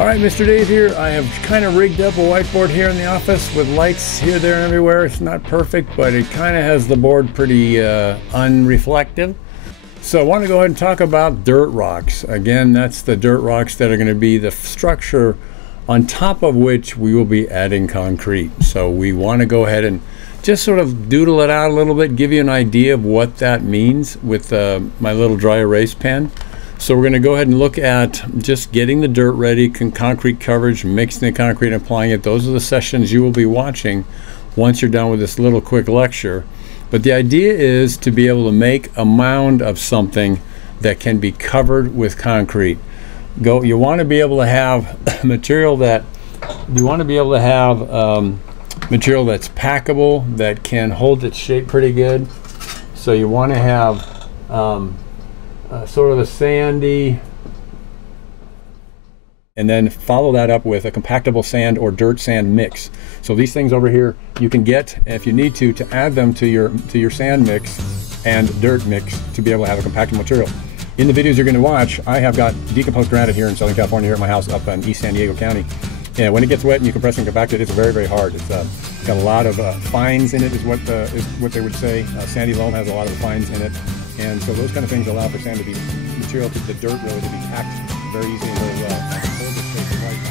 All right, Mr. Dave here. I have kind of rigged up a whiteboard here in the office with lights here, there, and everywhere. It's not perfect, but it kind of has the board pretty unreflective. So I want to go ahead and talk about dirt rocks. Again, that's the dirt rocks that are going to be the structure on top of which we will be adding concrete. So we want to go ahead and just sort of doodle it out a little bit, give you an idea of what that means with my little dry erase pen. So we're going to go ahead and look at just getting the dirt ready, concrete coverage, mixing the concrete and applying it. Those are the sessions you will be watching once you're done with this little quick lecture. But the idea is to be able to make a mound of something that can be covered with concrete. You want to be able to have material that material that's packable, that can hold its shape pretty good. So you want to have sort of a sandy, and then follow that up with a compactable sand or dirt sand mix. So these things over here you can get, if you need to add them to your sand mix and dirt mix to be able to have a compactable material. In the videos you're going to watch, I have got decomposed granite here in Southern California, here at my house up in East San Diego County. And when it gets wet and you compress and compact it, it's very, very hard. It's got a lot of fines in it, is what they would say. Sandy loam has a lot of fines in it. And so those kind of things allow for sand to be material, to the dirt really, to be packed very easily and very well.